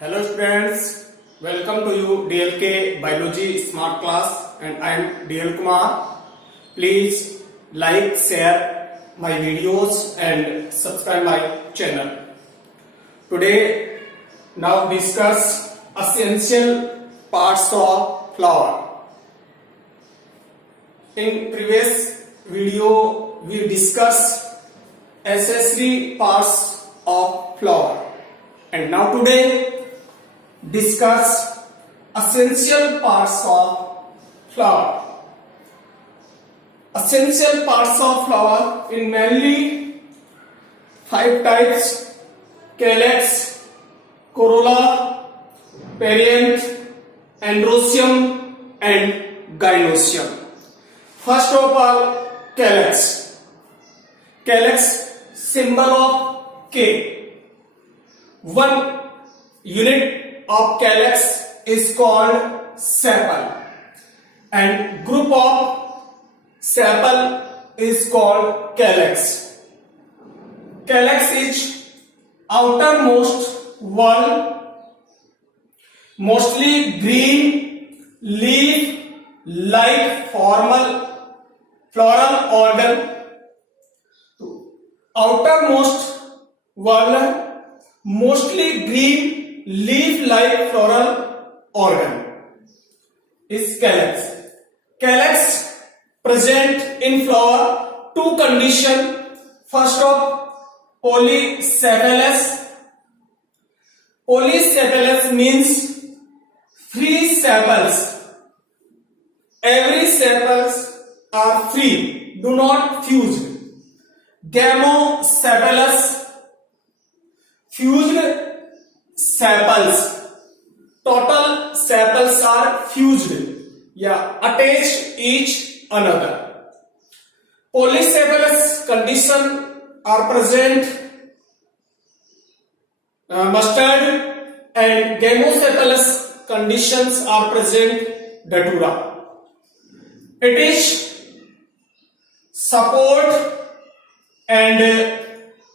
Hello students, welcome to you DLK Biology Smart Class and I am DL Kumar. Please like, share my videos and subscribe my channel. Today now discuss essential parts of flower. In previous video we discussed accessory parts of flower and now today discuss essential parts of flower. Essential parts of flower in mainly 5 types: calyx, corolla, perianth, androecium and gynoecium. First of all, calyx. Calyx, symbol of K. One unit of calyx is called sepal and group of sepal is called calyx. Calyx is outermost wall, mostly green leaf like floral organ. Outermost wall, mostly green leaf-like floral organ is calyx. Calyx present in flower two condition. First of polycephalous. Polycephalous means 3 sepals. Every sepals are free, do not fuse. Gamocephalous, fused sepals. Total sepals are fused, attached each another. Polycephalous condition are present mustard and gamocephalous conditions are present datura. It is support and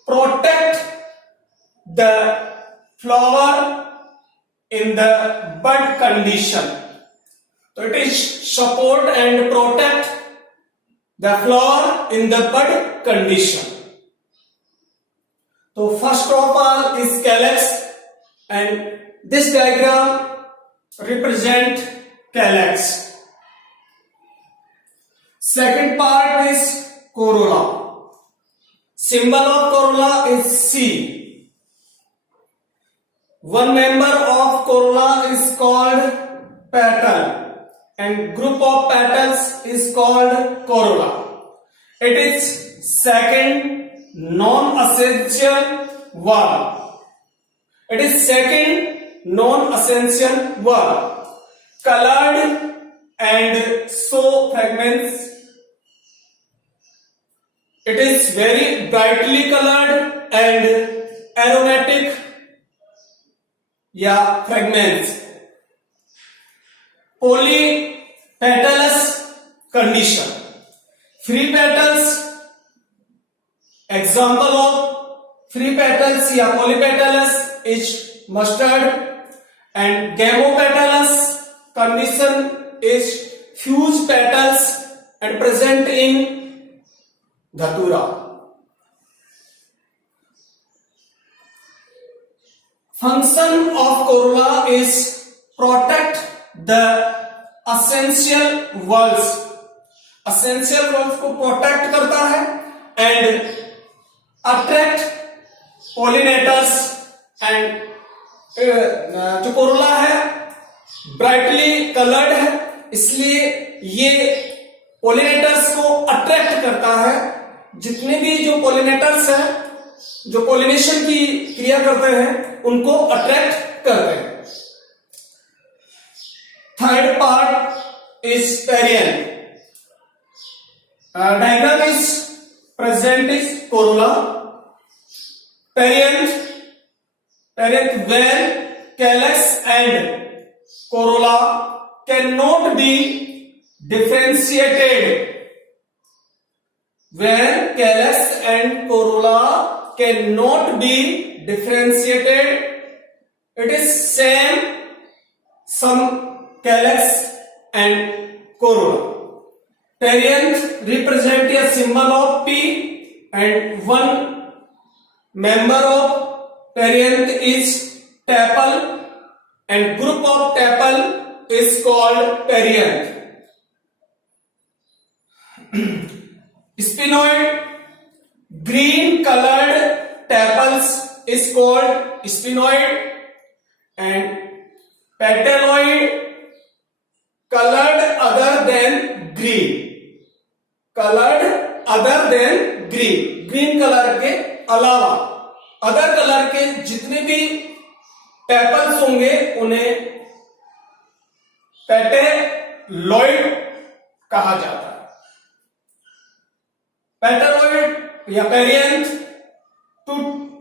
protect the flower in the bud condition. So it is support and protect the flower in the bud condition. So first of all is calyx and this diagram represent calyx. Second part is corolla. Symbol of corolla is C. One member of corolla is called petal and group of petals is called corolla. It is second non-essential wall. It is second non-essential wall. Colored and show fragments. It is very brightly colored and aromatic fragments. Polypetalous condition. 3 petals. Example of 3 petals polypetalous is mustard and gamopetalous condition is fused petals and present in datura. Function of corolla is protect the essential walls. Essential walls को protect करता है and attract pollinators and जो corolla है brightly colored है इसलिए ये pollinators को attract करता है. जितने भी जो pollinators हैं जो pollination की क्रिया करते हैं उनको अट्रैक्ट करते हैं. Third part is perianth. Diagram is present is corolla. Perianth where calyx and corolla cannot be differentiated. Where calyx and corolla cannot be differentiated It is same some calyx and corolla. Perianth represent a symbol of P, and one member of perianth is tepal, and group of tepal is called perianth. Sphenoid, green colored tepals is called sphenoid, and petaloid, colored other than green, colored other than green, green colour के अलावा other colour के जितने भी पेपल्स होंगे उन्हें पेटेलॉइड कहा जाता है. पेटेलॉइड या perianth, two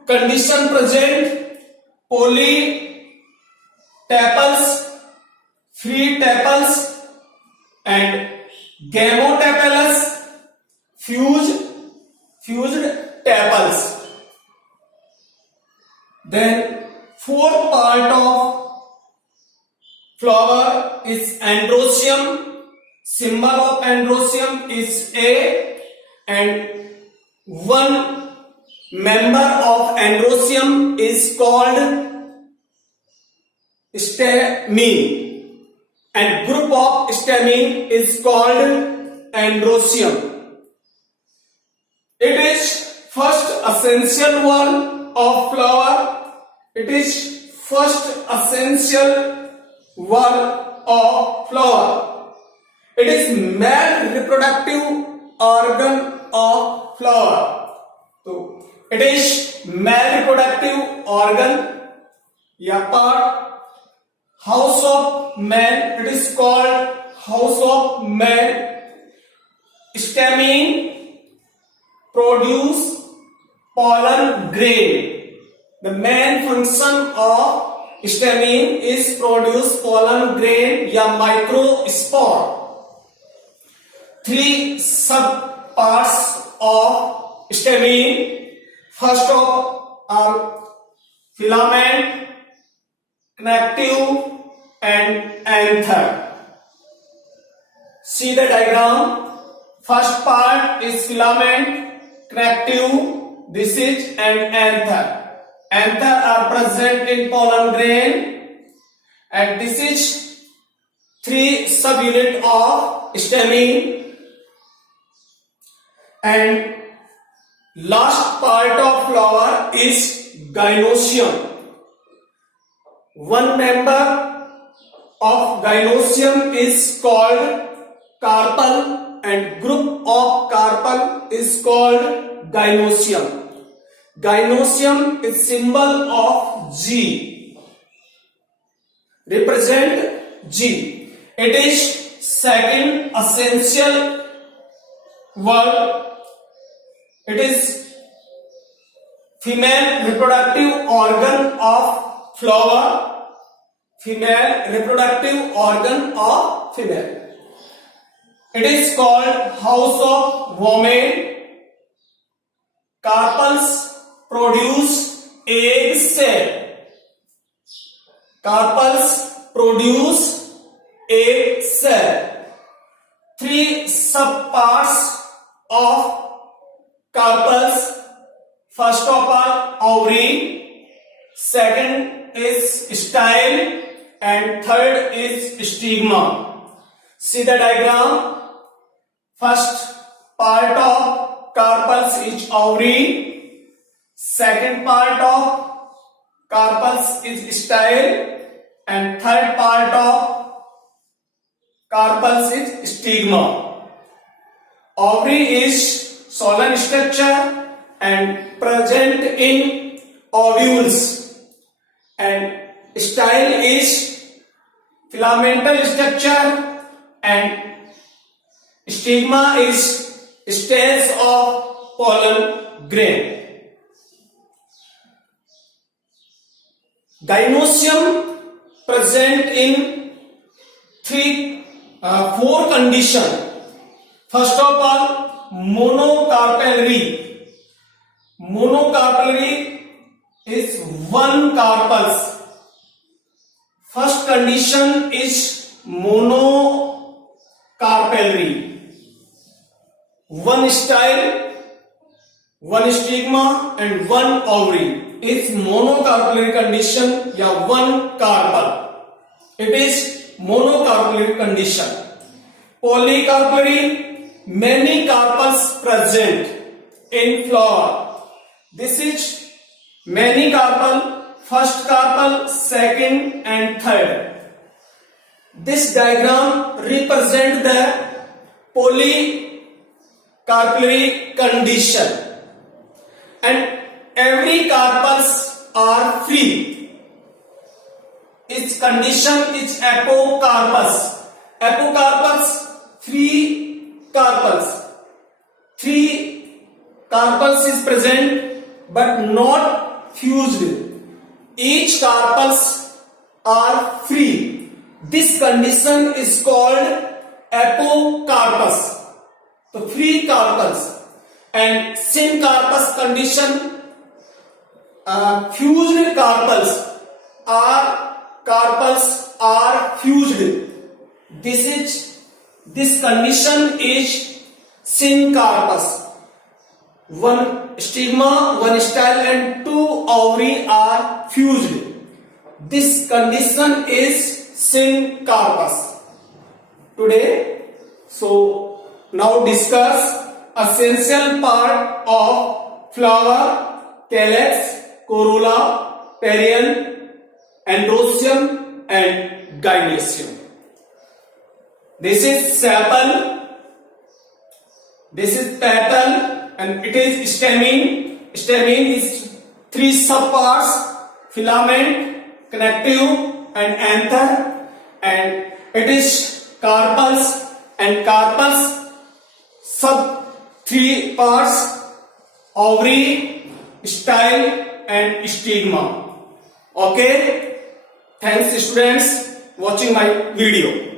condition present, poly tepals, free tepals, and gamotepalous, fused tepals. Then fourth part of flower is androecium. Symbol of androecium is A, and one member of androecium is called stamen, and group of stamen is called androecium. It is first essential wall of flower. It is first essential wall of flower. It is male reproductive organ of flower. So it is male reproductive organ या part. House of man, it is called house of man. Stamen produce pollen grain. The main function of stamen is produce pollen grain या microspore. Three sub parts of stamen. First of all, filament, connective, and anther. See the diagram. First part is filament, connective, this is, and anther. Anther are present in pollen grain, and this is three subunit of stamen. And last part of flower is gynoecium. One member of gynoecium is called carpel, and group of carpel is called gynoecium. Gynoecium is symbol of G, represent G. It is second essential word. It is female reproductive organ of flower. Female reproductive organ of female. It is called house of woman. Carpels produce egg cell. Carpels produce egg cell. Three subparts of carpels. First of all, ovary. Second is style. And third is stigma. See the diagram. First part of carpels is ovary. Second part of carpels is style. And third part of carpels is stigma. Ovary is solen structure and present in ovules. And style is filamental structure, and stigma is stage of pollen grain. Gynoecium present in four conditions. First of all, monocarpellary. Monocarpellary is one carpels. First condition is monocarpellary. One style, one stigma and one ovary. It's monocarpellary condition या one carpel. It is monocarpellary condition. Polycarpellary, many carpels present in flower. This is many carpel, first carpel, second and third. This diagram represents the polycarpellary condition, and every carpels are free. Its condition is apocarpus. Apocarpus, three carpels. Three carpels is present but not fused. Each carpels are free. This condition is called apocarpus. The free carpels. And syncarpus condition, fused carpels are fused. This condition is syncarpus. One stigma, one style and two ovary are fused. This condition is syncarpus. Today, so now discuss essential part of flower, calyx, corolla, perianth, androecium and gynoecium. This is sepal, this is petal, and it is stamen. Stamen is three subparts: filament, connective and anther, and it is carpels, and carpels sub three parts: ovary, style and stigma. Okay, thanks students watching my video.